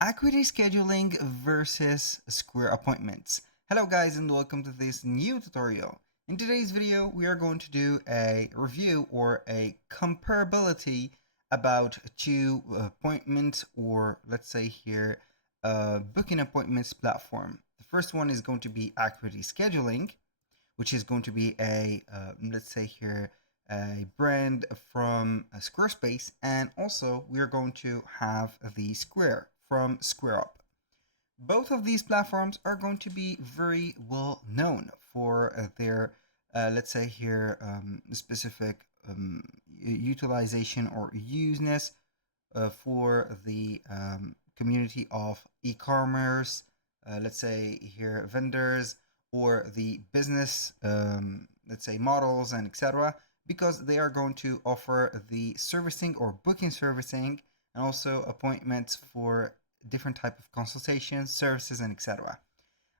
Acuity scheduling versus Square appointments. Hello guys and welcome to this new tutorial. In today's video we are going to do a review or a comparability about two appointments, or let's say here booking appointments platform. The first one is going to be Acuity scheduling, which is going to be a let's say here a brand from Squarespace, and also we are going to have the Square from SquareUp. Both of these platforms are going to be very well known for their let's say here specific utilization or useness for the community of e-commerce, let's say here vendors, or the business let's say models and etc., because they are going to offer the servicing or booking servicing and also appointments for different type of consultations, services, and etc.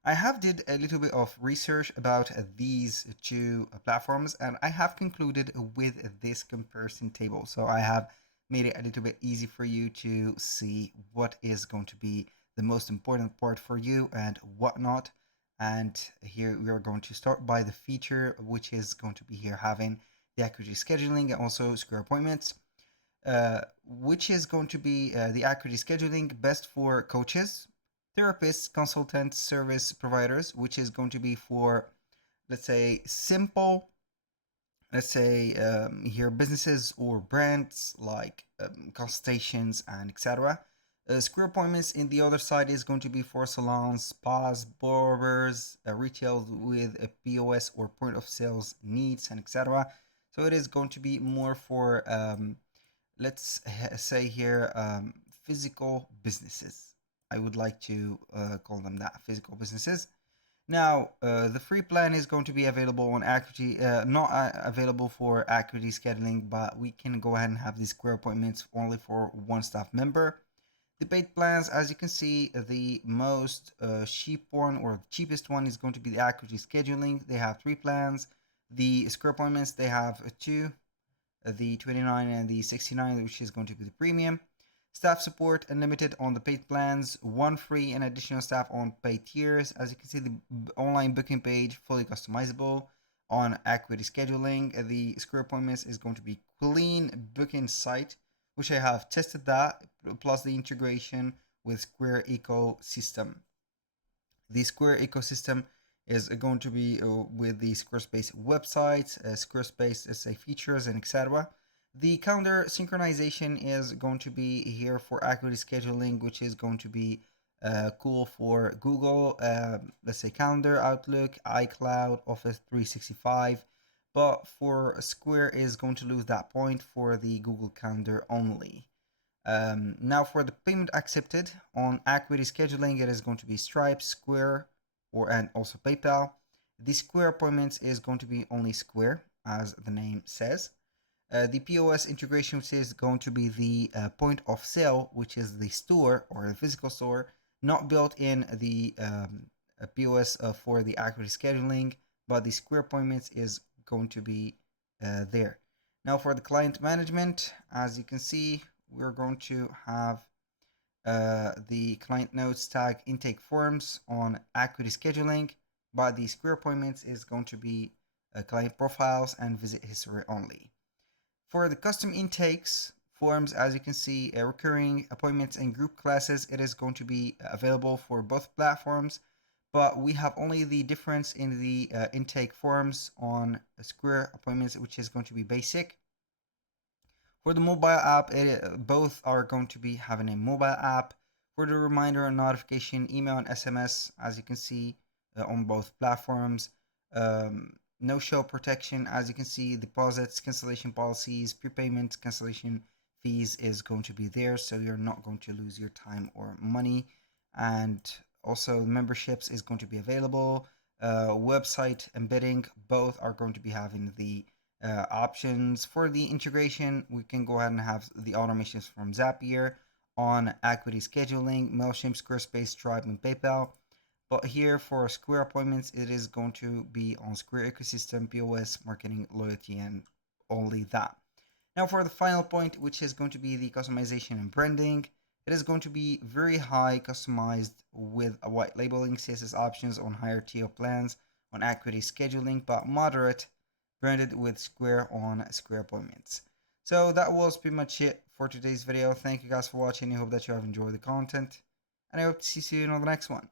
I have did a little bit of research about these two platforms, and I have concluded with this comparison table. So I have made it a little bit easy for you to see what is going to be the most important part for you and what not. And here we are going to start by the feature, which is going to be here having the Acuity scheduling and also Square appointments, which is going to be the Acuity scheduling best for coaches, therapists, consultants, service providers, which is going to be for, let's say, simple, let's say here businesses or brands like consultations and etc. Square appointments in the other side is going to be for salons, spas, barbers, retail with a POS or point of sales needs and etc. So it is going to be more for let's say here physical businesses. I would like to call them that, physical businesses. Now, the free plan is going to be available on Acuity, not available for Acuity scheduling, but we can go ahead and have these Square appointments only for one staff member. The paid plans, as you can see, the most cheap one or cheapest one is going to be the Acuity scheduling. They have three plans. The Square appointments, they have two, the 29 and the 69, which is going to be the premium. Staff support unlimited on the paid plans, one free and additional staff on paid tiers. As you can see, the online booking page fully customizable on Acuity scheduling. The Square appointments is going to be clean booking site, which I have tested that, plus the integration with Square ecosystem. The Square ecosystem is going to be with the Squarespace website, Squarespace SA features, and etc. The calendar synchronization is going to be here for Acuity scheduling, which is going to be cool for Google, let's say Calendar, Outlook, iCloud, Office 365. But for Square is going to lose that point for the Google Calendar only. Now for the payment accepted on Acuity scheduling, it is going to be Stripe, Square, and also PayPal. The Square appointments is going to be only Square, as the name says. The POS integration, which is going to be the point of sale, which is the store or the physical store, not built in the POS for the Acuity scheduling, but the Square appointments is going to be there. Now for the client management, as you can see, we're going to have the client notes tag intake forms on Acuity scheduling, but the Square appointments is going to be client profiles and visit history only. For the custom intakes forms, as you can see, recurring appointments and group classes, it is going to be available for both platforms, but we have only the difference in the intake forms on Square appointments, which is going to be basic. For the mobile app, both are going to be having a mobile app. For the reminder and notification, email and SMS, as you can see on both platforms. No-show protection, as you can see, deposits, cancellation policies, prepayment, cancellation fees is going to be there, so you're not going to lose your time or money. And also memberships is going to be available. Website embedding, both are going to be having the options. For the integration, we can go ahead and have the automations from Zapier on Acuity scheduling, MailChimp, Squarespace, Stripe, and PayPal. But here for Square appointments, it is going to be on Square ecosystem, POS, marketing, loyalty, and only that. Now for the final point, which is going to be the customization and branding. It is going to be very high customized with a white labeling, CSS options on higher tier plans on Acuity scheduling, but moderate branded with square on square appointments. So that was pretty much it for today's video. Thank you guys for watching. I hope that you have enjoyed the content, and I hope to see you on the next one.